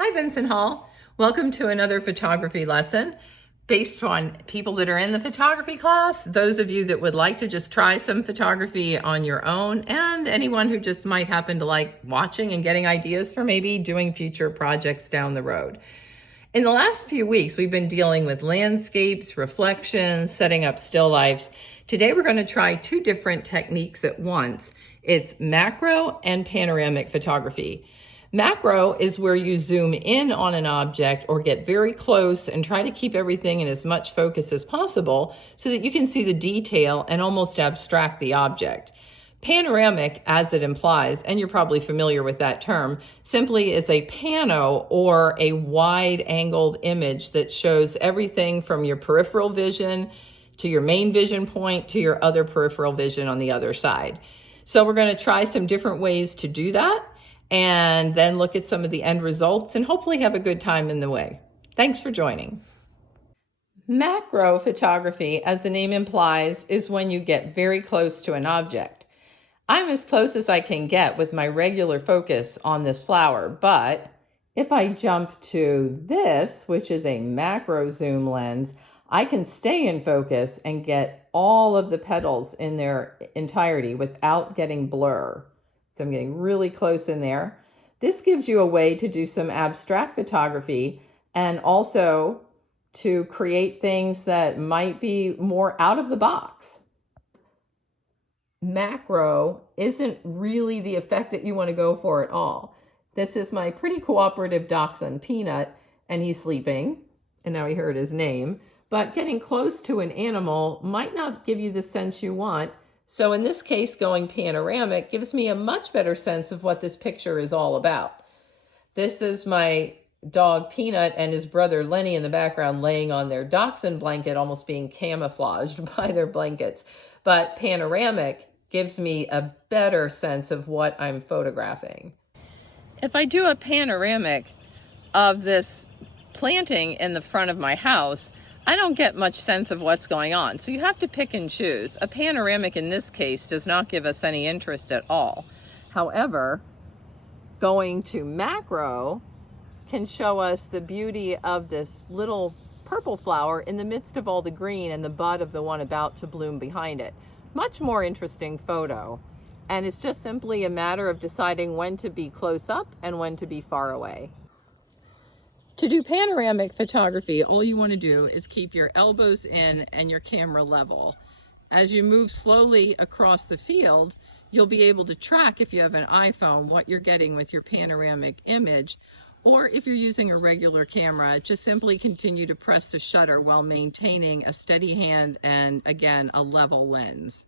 Hi, Vincent Hall. Welcome to another photography lesson based on people that are in the photography class, those of you that would like to just try some photography on your own, and anyone who just might happen to like watching and getting ideas for maybe doing future projects down the road. In the last few weeks, we've been dealing with landscapes, reflections, setting up still lifes. Today, we're going to try two different techniques at once. It's macro and panoramic photography. Macro is where you zoom in on an object or get very close and try to keep everything in as much focus as possible so that you can see the detail and almost abstract the object. Panoramic, as it implies, and you're probably familiar with that term, simply is a pano or a wide-angled image that shows everything from your peripheral vision to your main vision point to your other peripheral vision on the other side. So we're going to try some different ways to do that and then look at some of the end results and hopefully have a good time in the way. Thanks for joining. Macro photography, as the name implies, is when you get very close to an object. I'm as close as I can get with my regular focus on this flower, but if I jump to this, which is a macro zoom lens, I can stay in focus and get all of the petals in their entirety without getting blur. So I'm getting really close in there. This gives you a way to do some abstract photography and also to create things that might be more out of the box. Macro isn't really the effect that you want to go for at all. This is my pretty cooperative dachshund, Peanut, and he's sleeping, and now he heard his name. But getting close to an animal might not give you the sense you want. So in this case, going panoramic gives me a much better sense of what this picture is all about. This is my dog Peanut and his brother Lenny in the background laying on their dachshund blanket, almost being camouflaged by their blankets. But panoramic gives me a better sense of what I'm photographing. If I do a panoramic of this planting in the front of my house, I don't get much sense of what's going on. So you have to pick and choose. A panoramic in this case does not give us any interest at all. However, going to macro can show us the beauty of this little purple flower in the midst of all the green and the bud of the one about to bloom behind it. Much more interesting photo. And it's just simply a matter of deciding when to be close up and when to be far away. To do panoramic photography, all you want to do is keep your elbows in and your camera level. As you move slowly across the field, you'll be able to track, if you have an iPhone, what you're getting with your panoramic image. Or if you're using a regular camera, just simply continue to press the shutter while maintaining a steady hand and, again, a level lens.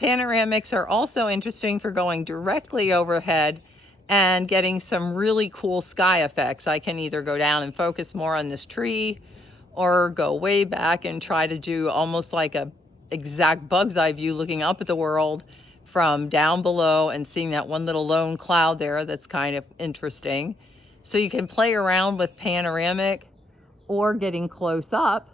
Panoramics are also interesting for going directly overhead and getting some really cool sky effects. I can either go down and focus more on this tree or go way back and try to do almost like a exact bug's eye view looking up at the world from down below and seeing that one little lone cloud there that's kind of interesting. So you can play around with panoramic or getting close up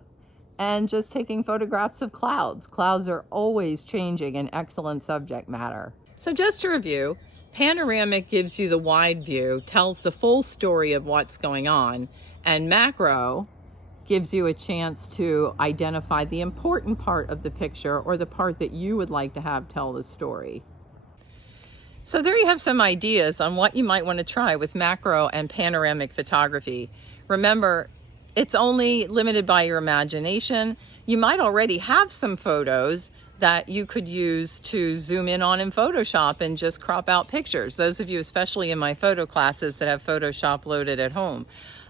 and just taking photographs of clouds. Clouds are always changing and excellent subject matter. So just to review, panoramic gives you the wide view, tells the full story of what's going on, and macro gives you a chance to identify the important part of the picture or the part that you would like to have tell the story. So there you have some ideas on what you might want to try with macro and panoramic photography. Remember, it's only limited by your imagination. You might already have some photos that you could use to zoom in on in Photoshop and just crop out pictures. Those of you, especially in my photo classes, that have Photoshop loaded at home.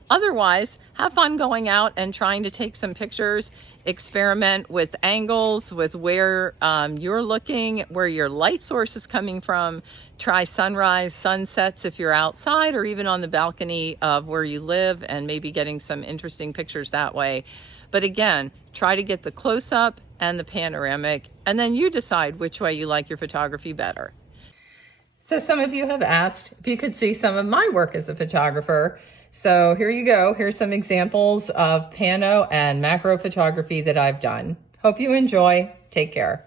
Otherwise, have fun going out and trying to take some pictures, experiment with angles, with where you're looking, where your light source is coming from. Try sunrise, sunsets if you're outside or even on the balcony of where you live and maybe getting some interesting pictures that way. But again, try to get the close-up and the panoramic, and then you decide which way you like your photography better. So some of you have asked if you could see some of my work as a photographer. So here you go. Here's some examples of pano and macro photography that I've done. Hope you enjoy. Take care.